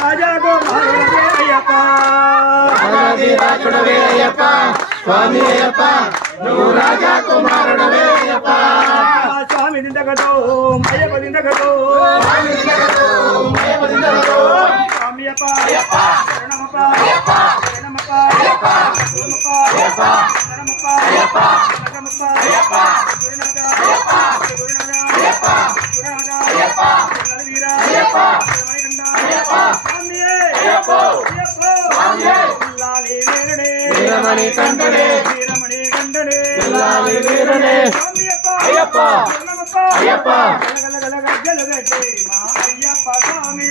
రాజాకు అయ్యప్ప రాజుడవే అయ్యప్ప స్వామి అయ్యప్ప నువ్వు రాజా కుమారుడవే అయ్యప్ప స్వామి దిందగదో అయ్యప్ప దిందగదో స్వామి అయ్యప్ప శరణమప్ప అయ్యప్ప శరణమప్ప అయ్యప్ప శరణమప్ప అయ్యప్ప శరణమప్ప అయ్యప్ప శరణమప్ప అయ్యప్ప గురునాథ అయ్యప్ప గురునాథ అయ్యప్ప గురునాథ అయ్యప్ప నరవీర అయ్యప్ప మణికంఠ అయ్యప్ప స్వామి అయ్యప్ప అయ్యప్ప స్వామి లాలి వీరడే వీరమణి కంఠడే వీరమణి కంఠడే లాలి వీరడే స్వామి అయ్యప్ప శరణమప్ప అయ్యప్ప గలగలగలగలగట్టి మా అయ్యప్ప స్వామి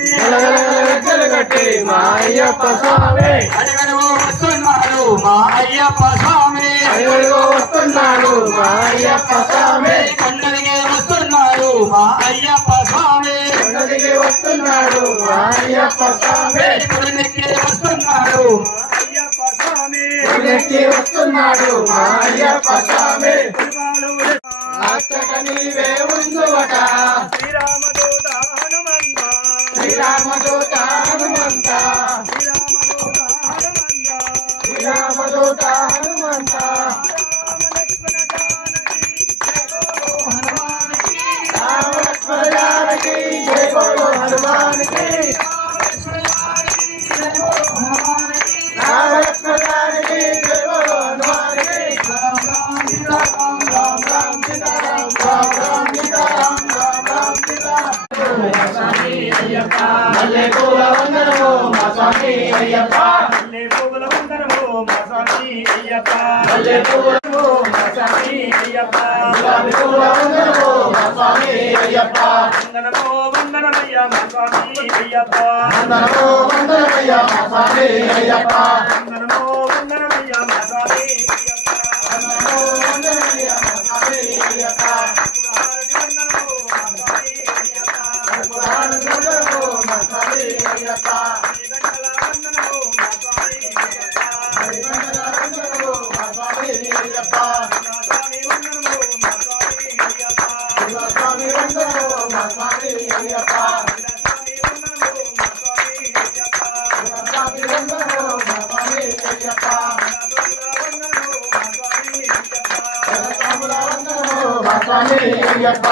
గట్టి మా అయ్యప్ప స్వామి అడగడుగు వస్తున్నాడు మా అయ్యప్ప స్వామి అడుగుడుగు వస్తున్నాడు మా అయ్యప్ప స్వామి కొండదిగే వస్తున్నాడు మా అయ్యప్ప స్వామి కొండదిగి వస్తున్నాడు మా అయ్యప్ప స్వామి కొడునెక్కి వస్తున్నాడు మా అయ్యప్ప స్వామి కొండెక్కి వస్తున్నాడు మా అయ్యప్ప స్వామి కులపాలు అచ్చట నీవే ఉందువట శ్రీరామదూత హనుమంత శ్రీరామదూత హనుమంత శ్రీరామదూత హనుమంత శ్రీరామదూత హనుమంత రామ లక్ష్మణ రామలక్ష్మణానికి జయ బోలో హనుమానికి రామలక్ష్మణానికి జయ బోలో హనుమానికి రామ రామ రామ సీతారాం రామ రామ సీతారాం రామ రామ సీతారాం మల్లె పూల వందనము మా స్వామి అయ్యప్ప మల్లె పువ్వుల వందనము మా స్వామి అయ్యప్ప మల్లె పూల మా స్వామి అయ్యప్ప గులాబీ పూల వందనము మా స్వామి అయ్యప్ప వందనమో వందనమయ్య మా స్వామి అయ్యప్ప వందనము వందనమయ్య మా స్వామి అయ్యప్ప వందనమో వందనమయ్య మా స్వామి అయ్యప్ప వందనము వందనమయ్య మా స్వామి అయ్యప్ప వందనమో మా స్వామి అయ్యప్ప పురాణ వందనము మా స్వామి అయ్యప్ప శ్రీగంటల వందనమో మా స్వామి అయ్యప్ప హరిమండల వందనము మా స్వామి అయ్యప్ప మా స్వామి వందనమో మా స్వామి అయ్యప్ప స్వామి వందనము మా స్వామి అయ్యప్ప స్వామి వందనమో మా స్వామి అయ్యప్ప స్వామి వందనము మా స్వామి అయ్యప్ప వందనమో మా స్వామి అయ్యప్ప స్వాముల వందనము మా స్వామి అయ్యప్ప